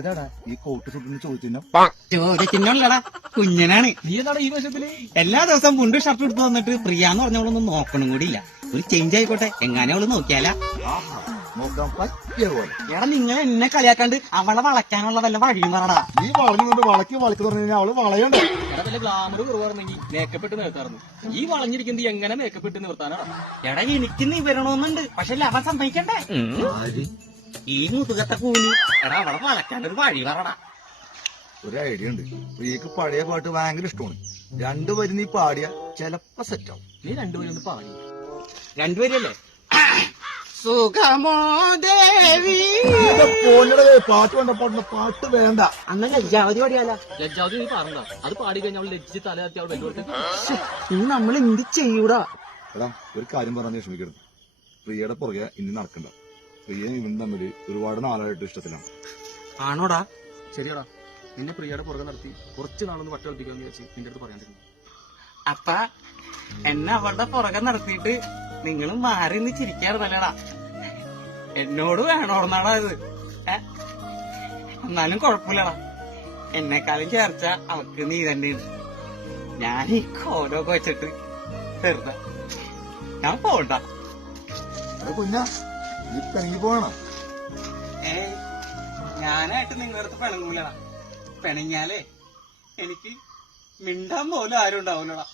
ഏതാടാ ഈ കോട്ട് സുട്ടിന് ചോദിച്ചിരുന്ന ചോദിക്കുന്നല്ലടാ കുഞ്ഞനാണ്. നീ എന്താണ് ഈ വേഷത്തില്? എല്ലാ ദിവസവും മുണ്ട് ഷർട്ട് എടുത്ത് വന്നിട്ട് പ്രിയാന്ന് പറഞ്ഞവളൊന്നും നോക്കണം കൂടിയില്ല. ഒരു ചേഞ്ച് ആയിക്കോട്ടെ, എങ്ങനെ അവള് നോക്കിയാലാ നോക്കാൻ പറ്റിയ പോലെ. എടാ നിങ്ങൾ എന്നെ കളിയാക്കാണ്ട് അവളെ വളയ്ക്കാനുള്ള വല്ല വഴിയും പറടാ. നീ വളഞ്ഞുകൊണ്ട് വളക്കി പറഞ്ഞു കഴിഞ്ഞാൽ അവള് വളയണ്ടേ? വല്ല ഗ്ലാമർ കുറവായിരുന്നെങ്കിൽ മേക്കപ്പ് ഇട്ട് നിർത്താറുന്നു. ഈ വളഞ്ഞിരിക്കുന്നത് എങ്ങനെ മേക്കപ്പ് ഇട്ട് നിർത്താനാണ്? എടാ എനിക്ക് നീ വരണമെന്നുണ്ട്, പക്ഷെ അവൻ സമ്മതിക്കണ്ടേ? ഈ മുതുകത്തെ കൂലി. എടാ അവളെ വളയ്ക്കാണ്ട് ഒരു വഴി പറടാ. ഒരു ഐഡിയ ഉണ്ട്. പ്രിയക്ക് പഴയ പാട്ട് ഭയങ്കര ഇഷ്ടമാണ്. രണ്ടുപേരും നീ പാടിയ ചെലപ്പോ സെറ്റാവും. നീ രണ്ടുപേരും ഒന്ന് പാടി. രണ്ടുപേരല്ലേ? സുഖമോ ദേവി പാട്ട് വേണ്ട പാട്ട് വേണ്ട. അന്ന് ലജ്ജാവതി പാടിയാല. ലജ്ജാവതി നീ പറഞ്ഞ അത് പാടി കഴിഞ്ഞാൽ അവൾ ലജ്ജിച്ച് തലയാത്തി അവൾ വെല്ലുവിടുത്ത്. ഇനി നമ്മൾ എന്ത് ചെയ്യൂടാ? എടാ ഒരു കാര്യം പറഞ്ഞാൽ വിഷമിക്കരുത്. പ്രിയയുടെ പുറകെ ഇനി നടക്കണ്ട. പ്രിയ ഇവൻ തമ്മിൽ ഒരുപാട് നാളായിട്ട് ഇഷ്ടത്തിലാണ്. ആണോടാ? ശരിയാടാ, നിന്നെ പ്രിയയുടെ പുറകെ നടത്തി കുറച്ച് നാളൊന്ന് വട്ട കളിപ്പിക്കാന്ന് വിചാരിച്ച് നിന്റെ അടുത്ത് പറയാണ്ടിരുന്നു. അപ്പ എന്നെ അവളുടെ പുറകെ നടത്തിയിട്ട് നിങ്ങളും മാറി നിന്ന് ചിരിക്കാറുന്നല്ലടാ. എന്നോട് വേണോർന്നാടാ ഇത്. എന്നാലും കുഴപ്പമില്ലടാ, എന്നെക്കാളും ചേർച്ച അവക്ക് നീ തന്നെയാണ്. ഞാൻ ഈ കോലൊക്കെ വെച്ചിട്ട് വെറുതെ ഞാൻ പോണ്ട. കുഞ്ഞാ നീ പിണങ്ങി പോകണം. ഞാനായിട്ട് നിങ്ങളുടെ അടുത്ത് പിണങ്ങൂലടാ. പിണങ്ങിയാലേ എനിക്ക് മിണ്ടാൻ പോലും ആരും ഉണ്ടാവൂലടാ.